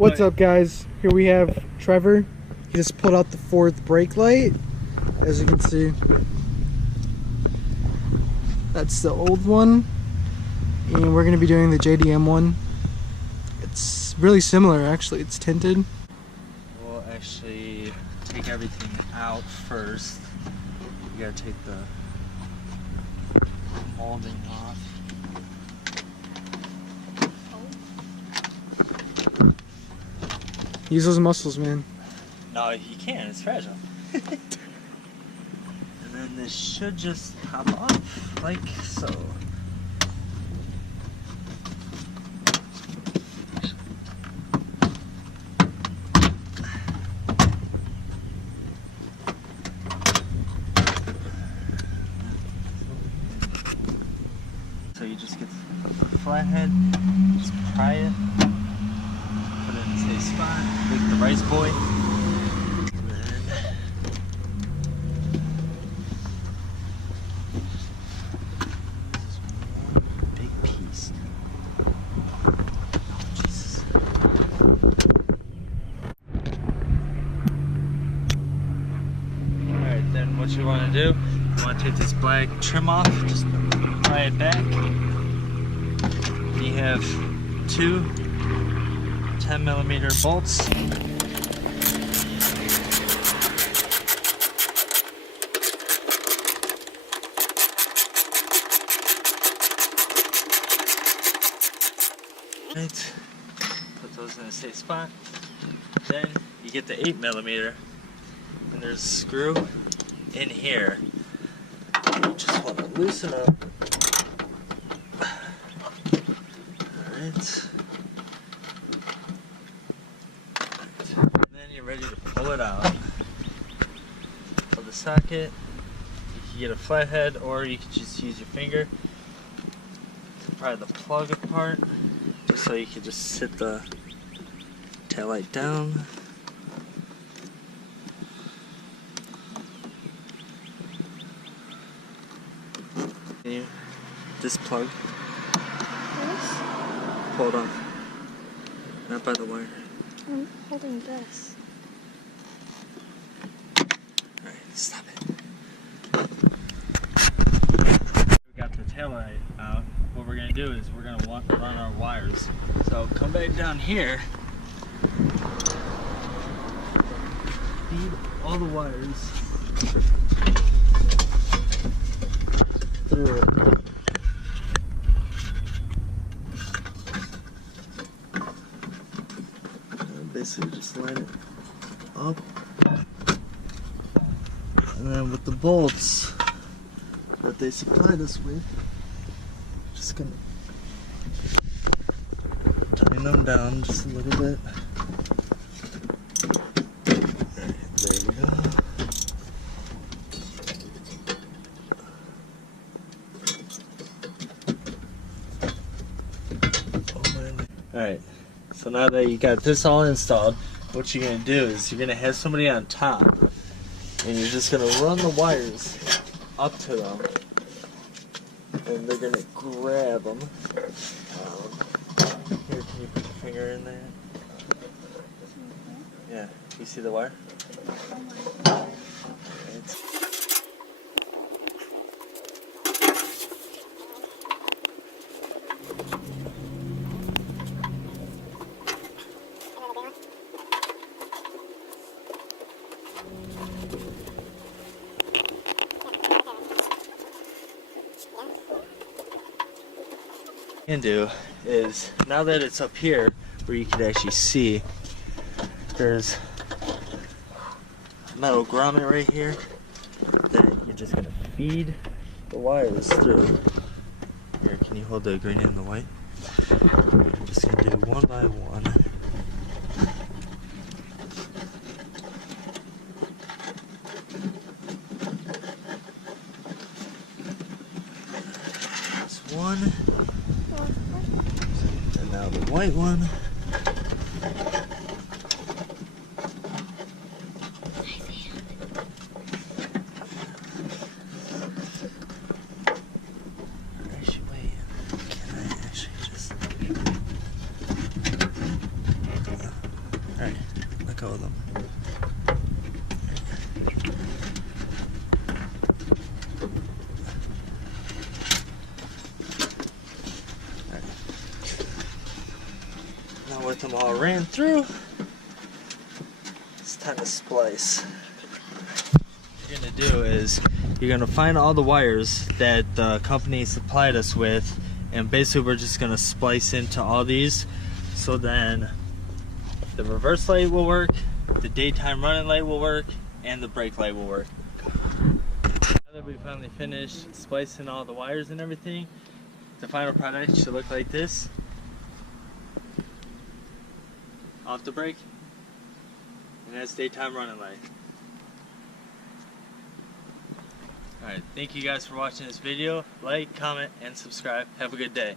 What's up, guys? Here we have Trevor. He just pulled out the fourth brake light. As you can see, that's the old one, and we're going to be doing the JDM one. It's really similar, actually. It's tinted. We'll actually take everything out first. You gotta take the molding off. Use those muscles, man. No, you can't. It's fragile. And then this should just pop off, like so. So you just get the flathead, just pry it, put it in the safe spot, make the rice boy. What you want to do, you want to take this black trim off, just pry it back. You have two 10mm bolts. Right. Put those in a safe spot. Then you get the 8mm, and there's a screw in here. You just want to loosen up. Alright. And then you're ready to pull it out of the socket. You can get a flathead, or you can just use your finger to pry the plug apart, just so you can just sit the taillight down. This plug. This? Pull it off. Not by the wire. I'm holding this. Alright, stop it. We got the taillight out. What we're going to do is we're going to want to run our wires. So come back down here. Feed all the wires through it. Basically just line it up, and then with the bolts that they supplied us with, just gonna tighten them down just a little bit. There we go. Alright, so now that you got this all installed, what you're going to do is you're going to have somebody on top, and you're just going to run the wires up to them, and they're going to grab them. Here, can you put your finger in there? Yeah, you see the wire? Right. Can do is, now that it's up here where you can actually see, there's a metal grommet right here that you're just going to feed the wires through. Here, can you hold the green and the white? I'm just going to do one by one. This one. And now the white one. Alright, let go of them. Alright. Now with them all ran through, it's time to splice. What you're gonna do is you're gonna find all the wires that the company supplied us with, and basically we're just gonna splice into all these, so then the reverse light will work, the daytime running light will work, and the brake light will work. Now that we finally finished splicing all the wires and everything, the final product should look like this. Off the brake, and that's daytime running light. Alright, thank you guys for watching this video. Like, comment, and subscribe. Have a good day.